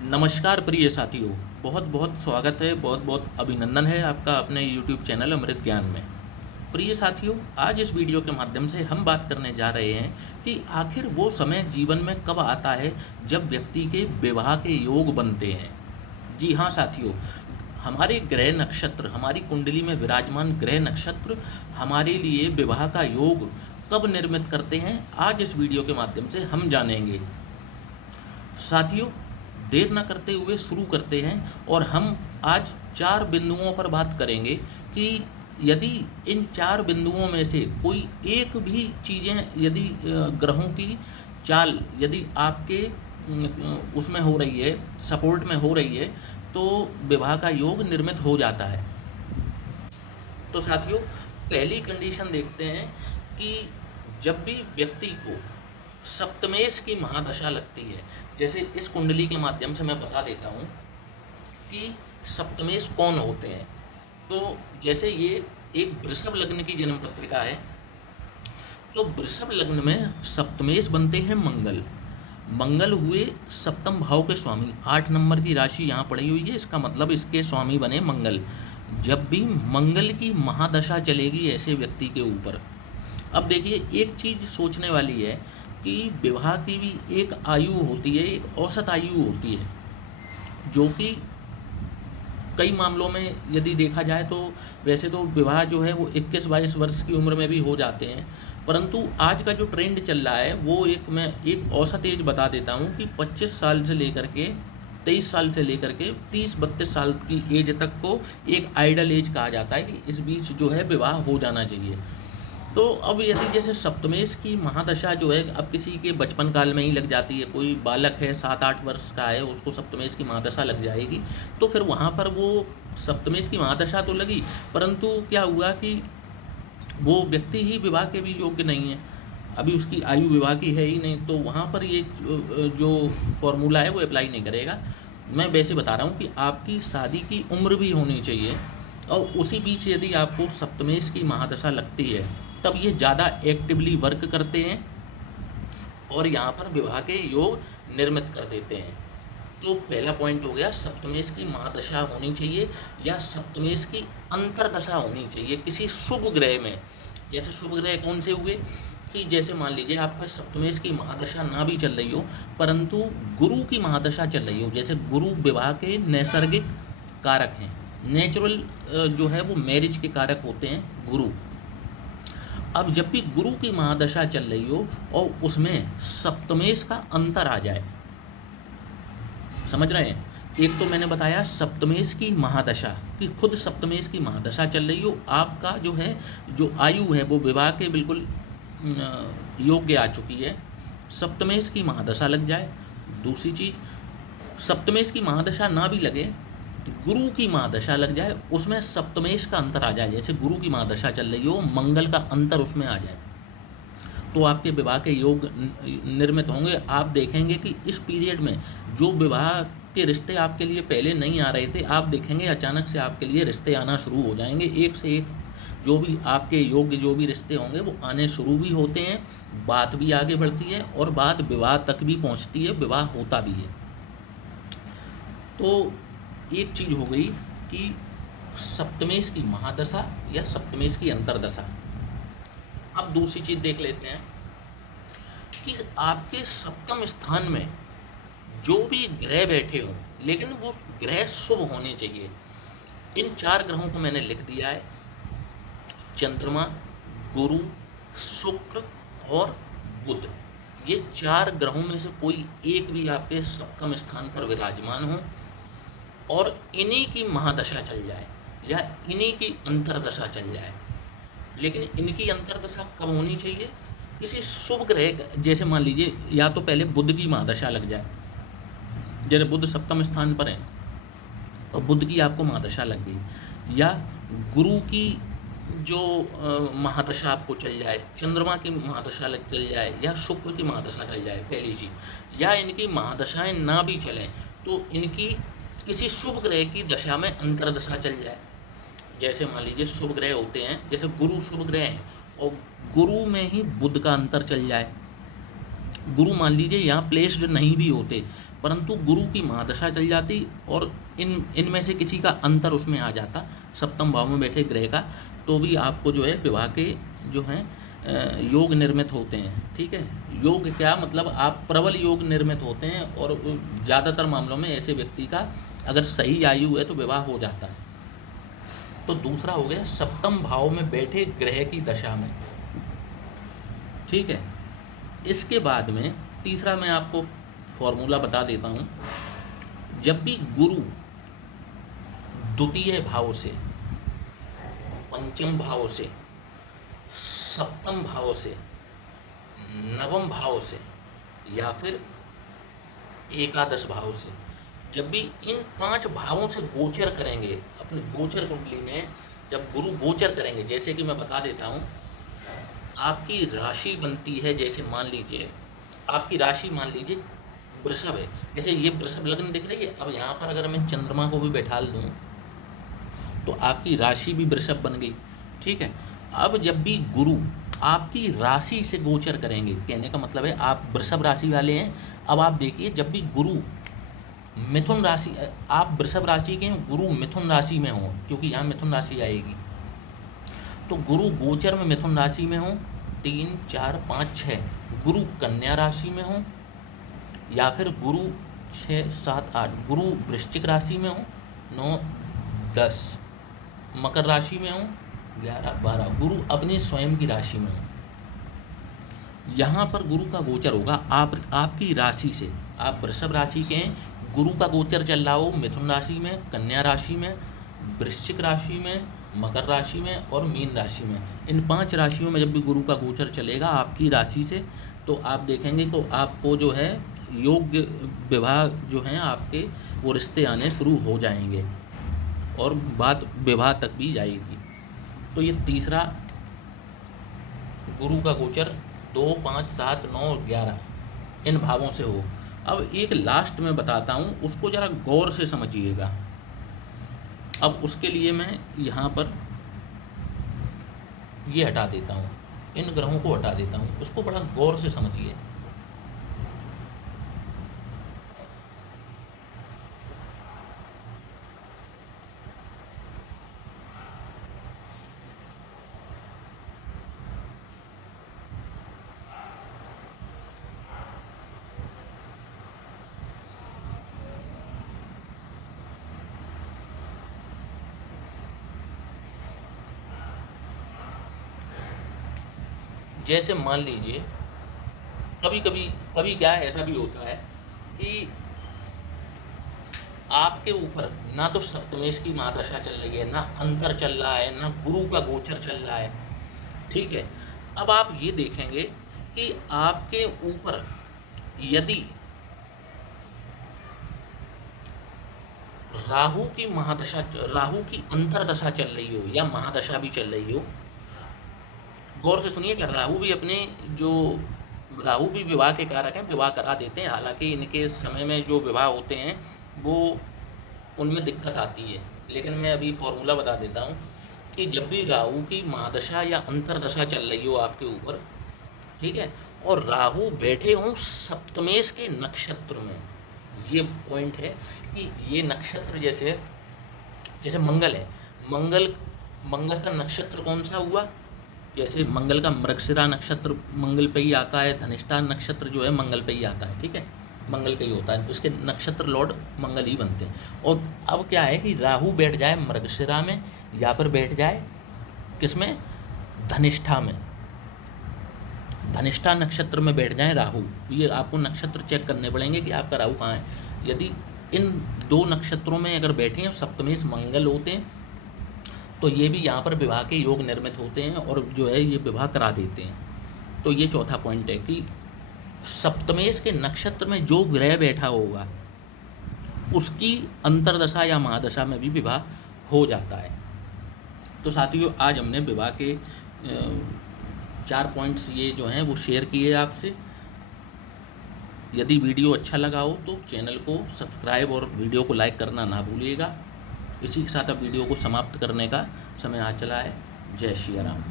नमस्कार प्रिय साथियों। बहुत बहुत स्वागत है, बहुत बहुत अभिनंदन है आपका अपने YouTube चैनल अमृत ज्ञान में। प्रिय साथियों, आज इस वीडियो के माध्यम से हम बात करने जा रहे हैं कि आखिर वो समय जीवन में कब आता है जब व्यक्ति के विवाह के योग बनते हैं। जी हाँ साथियों, हमारे ग्रह नक्षत्र, हमारी कुंडली में विराजमान ग्रह नक्षत्र हमारे लिए विवाह का योग कब निर्मित करते हैं, आज इस वीडियो के माध्यम से हम जानेंगे। साथियों, देर न करते हुए शुरू करते हैं और हम आज 4 बिंदुओं पर बात करेंगे कि यदि इन 4 बिंदुओं में से कोई एक भी चीज़ें यदि ग्रहों की चाल यदि आपके उसमें हो रही है, सपोर्ट में हो रही है, तो विवाह का योग निर्मित हो जाता है। तो साथियों, पहली कंडीशन देखते हैं कि जब भी व्यक्ति को सप्तमेश की महादशा लगती है, जैसे इस कुंडली के माध्यम से मैं बता देता हूँ कि सप्तमेश कौन होते हैं। तो जैसे ये एक वृषभ लग्न की जन्म पत्रिका है, तो वृषभ लग्न में सप्तमेश बनते हैं मंगल। मंगल हुए सप्तम भाव के स्वामी, 8 नंबर की राशि यहाँ पड़ी हुई है, इसका मतलब इसके स्वामी बने मंगल। जब भी मंगल की महादशा चलेगी ऐसे व्यक्ति के ऊपर, अब देखिए एक चीज़ सोचने वाली है कि विवाह की भी एक आयु होती है, एक औसत आयु होती है, जो कि कई मामलों में यदि देखा जाए तो वैसे तो विवाह जो है वो 21-22 वर्ष की उम्र में भी हो जाते हैं, परंतु आज का जो ट्रेंड चल रहा है वो मैं एक औसत एज बता देता हूँ कि 25 साल से लेकर के 23 साल से लेकर के 30-32 साल की एज तक को एक आइडल एज कहा जाता है कि इस बीच जो है विवाह हो जाना चाहिए। तो अब यदि जैसे सप्तमेश की महादशा जो है अब किसी के बचपन काल में ही लग जाती है, कोई बालक है 7-8 वर्ष का है, उसको सप्तमेश की महादशा लग जाएगी, तो फिर वहाँ पर वो सप्तमेश की महादशा तो लगी, परंतु क्या हुआ कि वो व्यक्ति ही विवाह के भी योग्य नहीं है, अभी उसकी आयु विवाह की है ही नहीं, तो वहाँ पर ये जो फॉर्मूला है वो अप्लाई नहीं करेगा। मैं वैसे बता रहा हूँ कि आपकी शादी की उम्र भी होनी चाहिए, और उसी बीच यदि आपको सप्तमेश की महादशा लगती है तब ये ज़्यादा एक्टिवली वर्क करते हैं और यहाँ पर विवाह के योग निर्मित कर देते हैं। तो पहला पॉइंट हो गया, सप्तमेश की महादशा होनी चाहिए या सप्तमेश की अंतरदशा होनी चाहिए किसी शुभ ग्रह में। जैसे शुभ ग्रह कौन से हुए कि जैसे मान लीजिए आपका सप्तमेश की महादशा ना भी चल रही हो, परंतु गुरु की महादशा चल रही हो। जैसे गुरु विवाह के नैसर्गिक कारक हैं, नेचुरल जो है वो मैरिज के कारक होते हैं गुरु। अब जब भी गुरु की महादशा चल रही हो और उसमें सप्तमेश का अंतर आ जाए, समझ रहे हैं, एक तो मैंने बताया सप्तमेश की महादशा कि खुद सप्तमेश की महादशा चल रही हो, आपका जो है जो आयु है वो विवाह के बिल्कुल योग्य आ चुकी है, सप्तमेश की महादशा लग जाए। दूसरी चीज़, सप्तमेश की महादशा ना भी लगे, गुरु की महादशा लग जाए, उसमें सप्तमेश का अंतर आ जाए, जैसे गुरु की महादशा चल रही हो, मंगल का अंतर उसमें आ जाए, तो आपके विवाह के योग निर्मित होंगे। आप देखेंगे कि इस पीरियड में जो विवाह के रिश्ते आपके लिए पहले नहीं आ रहे थे, आप देखेंगे अचानक से आपके लिए रिश्ते आना शुरू हो जाएंगे। एक से एक जो भी आपके योग्य जो भी रिश्ते होंगे वो आने शुरू भी होते हैं, बात भी आगे बढ़ती है और बात विवाह तक भी पहुंचती है, विवाह होता भी है। तो एक चीज़ हो गई कि सप्तमेश की महादशा या सप्तमेश की अंतरदशा। अब दूसरी चीज़ देख लेते हैं कि आपके सप्तम स्थान में जो भी ग्रह बैठे हों, लेकिन वो ग्रह शुभ होने चाहिए। इन 4 ग्रहों को मैंने लिख दिया है, चंद्रमा, गुरु, शुक्र और बुध। ये 4 ग्रहों में से कोई एक भी आपके सप्तम स्थान पर विराजमान हो और इन्हीं की महादशा चल जाए या इन्हीं की अंतरदशा चल जाए। लेकिन इनकी अंतरदशा कब होनी चाहिए? किसी शुभ ग्रह, जैसे मान लीजिए या तो पहले बुध की महादशा लग जाए, जैसे बुध सप्तम स्थान पर है और बुध की आपको महादशा लग गई, या गुरु की जो महादशा आपको चल जाए, चंद्रमा की महादशा लग चल जाए या शुक्र की महादशा चल जाए, पहली चीज़। या इनकी महादशाएं ना भी चलें तो इनकी किसी शुभ ग्रह की दशा में अंतरदशा चल जाए। जैसे मान लीजिए शुभ ग्रह होते हैं, जैसे गुरु शुभ ग्रह हैं और गुरु में ही बुध का अंतर चल जाए, गुरु मान लीजिए यहाँ प्लेस्ड नहीं भी होते, परंतु गुरु की महादशा चल जाती और इनमें से किसी का अंतर उसमें आ जाता सप्तम भाव में बैठे ग्रह का, तो भी आपको जो है विवाह के जो हैं योग निर्मित होते हैं। ठीक है, योग क्या मतलब आप प्रबल योग निर्मित होते हैं और ज़्यादातर मामलों में ऐसे व्यक्ति का अगर सही आयु है तो विवाह हो जाता है। तो दूसरा हो गया सप्तम भाव में बैठे ग्रह की दशा में। ठीक है, इसके बाद में तीसरा मैं आपको फॉर्मूला बता देता हूँ। जब भी गुरु द्वितीय भाव से, पंचम भाव से, सप्तम भाव से, नवम भाव से या फिर एकादश भाव से, जब भी इन 5 भावों से गोचर करेंगे, अपने गोचर कुंडली में जब गुरु गोचर करेंगे, जैसे कि मैं बता देता हूँ, आपकी राशि बनती है, जैसे मान लीजिए आपकी राशि मान लीजिए वृषभ है, जैसे ये वृषभ लग्न दिख रही है। अब यहाँ पर अगर मैं चंद्रमा को भी बैठा दूँ तो आपकी राशि भी वृषभ बन गई। ठीक है, अब जब भी गुरु आपकी राशि से गोचर करेंगे, कहने का मतलब है आप वृषभ राशि वाले हैं। अब आप देखिए जब भी गुरु मिथुन राशि, आप वृषभ राशि के हैं, गुरु मिथुन राशि में हो, क्योंकि यहाँ मिथुन राशि आएगी, तो गुरु गोचर में मिथुन राशि में हो, 3, 4, 5, 6 गुरु कन्या राशि में हो, या फिर गुरु 6, 7, 8 गुरु वृश्चिक राशि में हो, 9, 10 मकर राशि में हो, 11, 12 गुरु अपने स्वयं की राशि में हो। यहाँ पर गुरु का गोचर होगा आपकी राशि से, आप वृषभ राशि के हैं, गुरु का गोचर चल रहा हो मिथुन राशि में, कन्या राशि में, वृश्चिक राशि में, मकर राशि में और मीन राशि में। इन 5 राशियों में जब भी गुरु का गोचर चलेगा आपकी राशि से, तो आप देखेंगे तो आपको जो है योग्य विवाह जो हैं आपके वो रिश्ते आने शुरू हो जाएंगे और बात विवाह तक भी जाएगी। तो ये तीसरा गुरु का गोचर 2, 5, 7, 9 और 11 इन भावों से हो। अब एक लास्ट में बताता हूँ, उसको ज़रा गौर से समझिएगा। अब उसके लिए मैं यहाँ पर ये हटा देता हूँ, इन ग्रहों को हटा देता हूँ, उसको बड़ा गौर से समझिए। जैसे मान लीजिए कभी क्या है, ऐसा भी होता है कि आपके ऊपर ना तो सप्तमेश की महादशा चल रही है, ना अंतर चल रहा है, ना गुरु का गोचर चल रहा है। ठीक है, अब आप ये देखेंगे कि आपके ऊपर यदि राहु की अंतरदशा चल रही हो या महादशा भी चल रही हो, गौर से सुनिए, क्या राहु भी विवाह के कारक हैं, विवाह करा देते हैं। हालांकि इनके समय में जो विवाह होते हैं वो उनमें दिक्कत आती है, लेकिन मैं अभी फॉर्मूला बता देता हूँ कि जब भी राहु की महादशा या अंतरदशा चल रही हो आपके ऊपर, ठीक है, और राहु बैठे हों सप्तमेश के नक्षत्र में, ये पॉइंट है कि ये नक्षत्र जैसे मंगल है, मंगल का नक्षत्र कौन सा हुआ, जैसे मंगल का मृगशिरा नक्षत्र मंगल पे ही आता है, धनिष्ठा नक्षत्र जो है मंगल पे ही आता है। ठीक है, मंगल का ही होता है, उसके नक्षत्र लॉर्ड मंगल ही बनते हैं। और अब क्या है कि राहु बैठ जाए मृगशिरा में या फिर बैठ जाए किसमें, धनिष्ठा में, धनिष्ठा नक्षत्र में बैठ जाए राहु। ये आपको नक्षत्र चेक करने पड़ेंगे कि आपका राहु कहाँ है। यदि इन 2 नक्षत्रों में अगर बैठे हैं, सप्तमेश मंगल होते हैं, तो ये भी यहाँ पर विवाह के योग निर्मित होते हैं और जो है ये विवाह करा देते हैं। तो ये चौथा पॉइंट है कि सप्तमेश के नक्षत्र में जो ग्रह बैठा होगा उसकी अंतरदशा या महादशा में भी विवाह हो जाता है। तो साथियों, आज हमने विवाह के 4 पॉइंट्स ये जो हैं वो शेयर किए आपसे। यदि वीडियो अच्छा लगा हो तो चैनल को सब्सक्राइब और वीडियो को लाइक करना ना भूलिएगा। इसी के साथ अब वीडियो को समाप्त करने का समय आ चला है। जय श्री राम।